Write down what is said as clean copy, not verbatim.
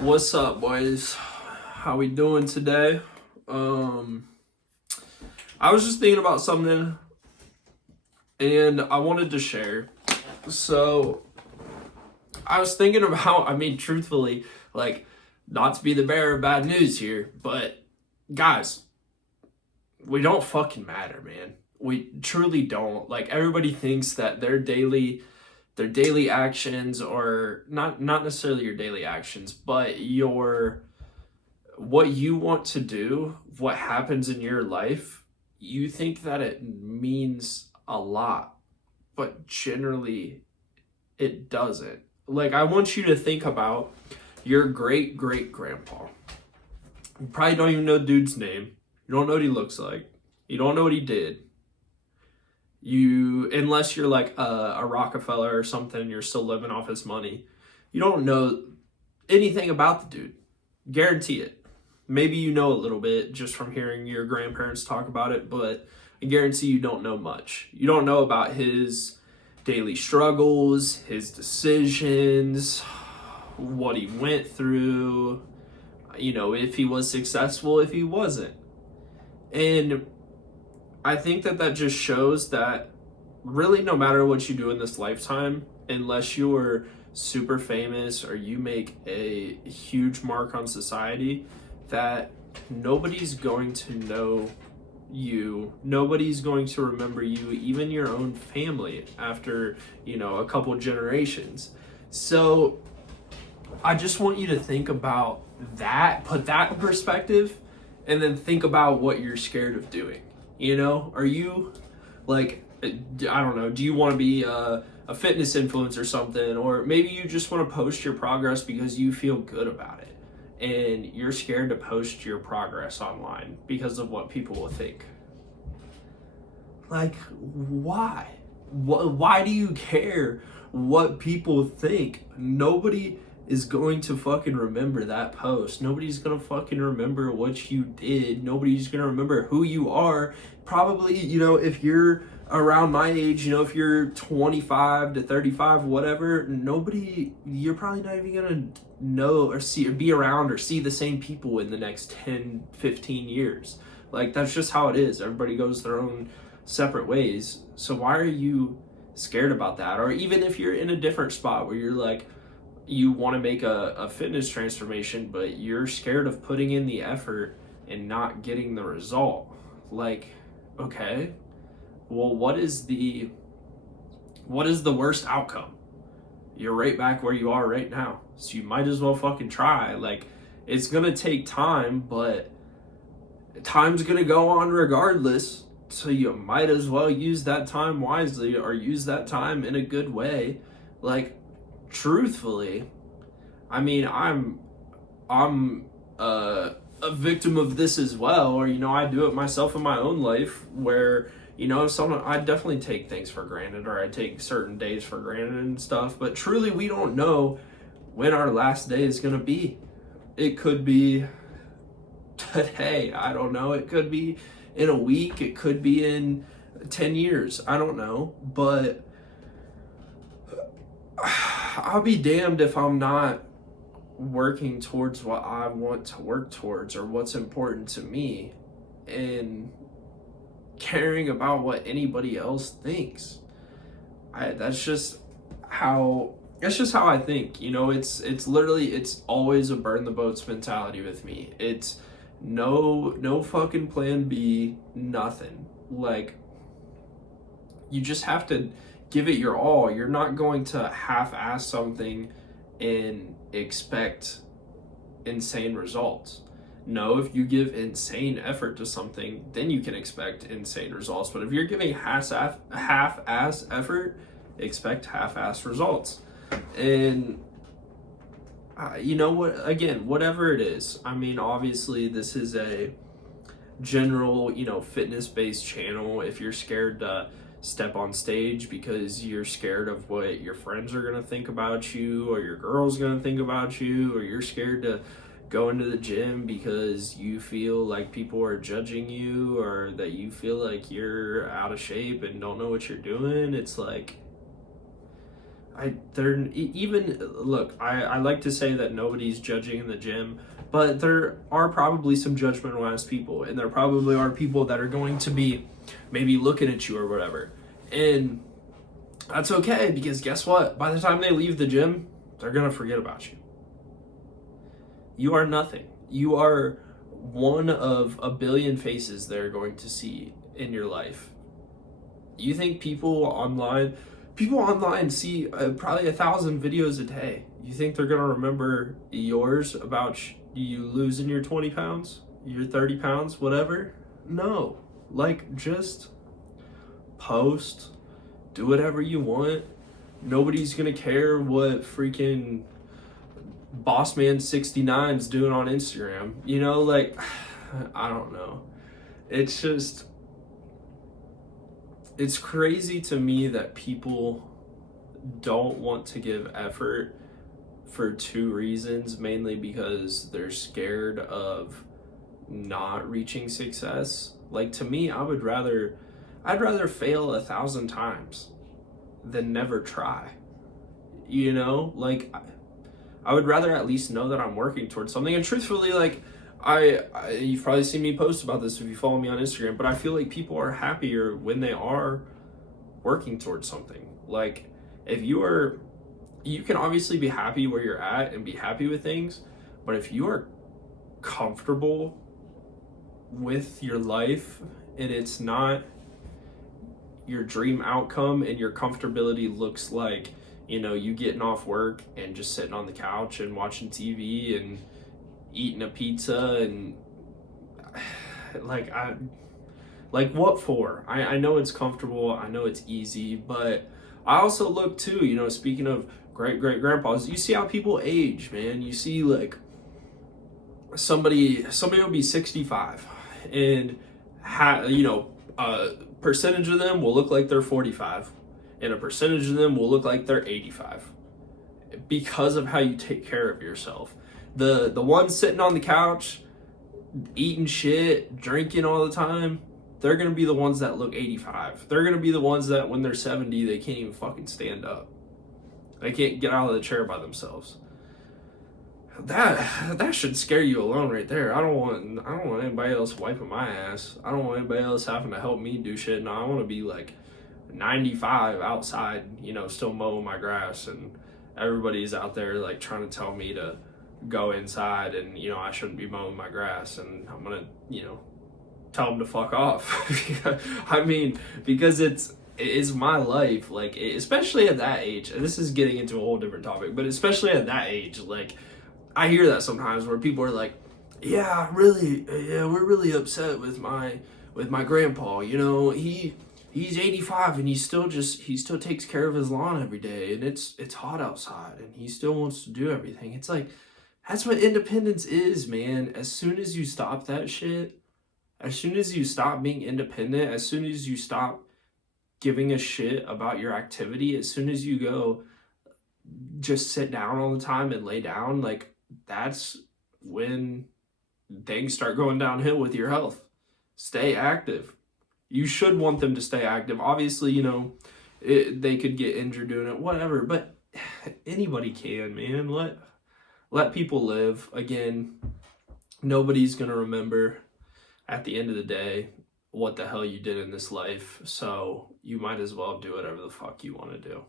What's up, boys? How we doing today? Um, I was just thinking about something and I wanted to share. So, I was thinking about, truthfully, like, not to be the bearer of bad news here, but guys, we don't fucking matter, man. We truly don't. Like, everybody thinks that their daily actions, or not necessarily your daily actions, but your what you want to do, what happens in your life, you think that it means a lot, but generally it doesn't. Like, I want you to think about your great great grandpa. You probably don't even know the dude's name. You don't know what he looks like. You don't know what he did. Unless you're like a Rockefeller or something, you're still living off his money. You don't know anything about the dude. Guarantee it. Maybe you know a little bit just from hearing your grandparents talk about it, but I guarantee you don't know much. You don't know about his daily struggles, his decisions, what he went through, if he was successful, if he wasn't. And I think that just shows that really no matter what you do in this lifetime, unless you're super famous or you make a huge mark on society, that nobody's going to know you. Nobody's going to remember you, even your own family, after, a couple generations. So I just want you to think about that, put that in perspective, and then think about what you're scared of doing. Are you like, I don't know, do you want to be a fitness influencer or something? Or maybe you just want to post your progress because you feel good about it and you're scared to post your progress online because of what people will think. Like, why? Why do you care what people think? Nobody is going to fucking remember that post. Nobody's gonna fucking remember what you did. Nobody's gonna remember who you are. Probably, if you're around my age, if you're 25 to 35, whatever, you're probably not even gonna know or see or be around or see the same people in the next 10, 15 years. Like, that's just how it is. Everybody goes their own separate ways. So why are you scared about that? Or even if you're in a different spot where you're like, you want to make a fitness transformation, but you're scared of putting in the effort and not getting the result. Like, okay, well, what is the worst outcome? You're right back where you are right now. So you might as well fucking try. Like, it's gonna take time, but time's gonna go on regardless. So you might as well use that time wisely or use that time in a good way. Like, truthfully, I'm a victim of this as well, or I do it myself in my own life, where someone I definitely take things for granted, or I take certain days for granted and stuff. But truly, we don't know when our last day is gonna be. It could be today. I don't know. It could be in a week. It could be in 10 years. I don't know, but I'll be damned if I'm not working towards what I want to work towards or what's important to me and caring about what anybody else thinks. That's just how I think. It's literally, it's always a burn the boats mentality with me. It's no fucking plan B, nothing. Like, you just have to give it your all. You're not going to half-ass something and expect insane results. No, if you give insane effort to something, then you can expect insane results. But if you're giving half-ass effort, expect half-ass results. And you know what? Again, whatever it is. Obviously, this is a general, fitness-based channel. If you're scared to step on stage because you're scared of what your friends are going to think about you, or your girl's going to think about you, or you're scared to go into the gym because you feel like people are judging you, or that you feel like you're out of shape and don't know what you're doing, it's like, even look, I like to say that nobody's judging in the gym, but there are probably some judgmental ass people, and there probably are people that are going to be maybe looking at you or whatever. And that's okay, because guess what? By the time they leave the gym, they're gonna forget about you. You are nothing. You are one of a billion faces they're going to see in your life. You think people online see probably 1,000 videos a day. You think they're gonna remember yours about you losing your 20 pounds, your 30 pounds, whatever? No. Like, just post, do whatever you want. Nobody's gonna care what freaking Bossman69's doing on Instagram. You know, like, I don't know. It's just, it's crazy to me that people don't want to give effort for two reasons, mainly because they're scared of not reaching success. Like, to me, I'd rather fail 1,000 times than never try. You know, like, I would rather at least know that I'm working towards something. And truthfully, like, you've probably seen me post about this if you follow me on Instagram, but I feel like people are happier when they are working towards something. Like, if you can obviously be happy where you're at and be happy with things, but if you are comfortable with your life and it's not your dream outcome, and your comfortability looks like, you know, you getting off work and just sitting on the couch and watching TV and eating a pizza, and like what for? I know it's comfortable, I know it's easy, but I also look too, you know, speaking of great grandpas, you see how people age, man. You see, like, somebody will be 65 and you know, a percentage of them will look like they're 45 and a percentage of them will look like they're 85, because of how you take care of yourself. The ones sitting on the couch eating shit, drinking all the time, they're gonna be the ones that look 85. They're gonna be the ones that when they're 70, they can't even fucking stand up. They can't get out of the chair by themselves. That should scare you alone right there. I don't want anybody else wiping my ass. I don't want anybody else having to help me do shit. No, I want to be like 95 outside, you know, still mowing my grass, and everybody's out there like trying to tell me to go inside, and, you know, I shouldn't be mowing my grass, and I'm gonna, you know, tell them to fuck off. I mean, because it is my life, like, especially at that age, and this is getting into a whole different topic, but especially at that age, like, I hear that sometimes where people are like, yeah, we're really upset with my grandpa, you know, he's 85 and he still takes care of his lawn every day, and it's hot outside and he still wants to do everything. It's like, that's what independence is, man. As soon as you stop that shit, as soon as you stop being independent, as soon as you stop giving a shit about your activity, as soon as you go just sit down all the time and lay down, like, that's when things start going downhill with your health. Stay active. You should want them to stay active. Obviously, you know, they could get injured doing it, whatever, but anybody can, man. Let people live. Again, nobody's gonna remember at the end of the day what the hell you did in this life, so you might as well do whatever the fuck you want to do.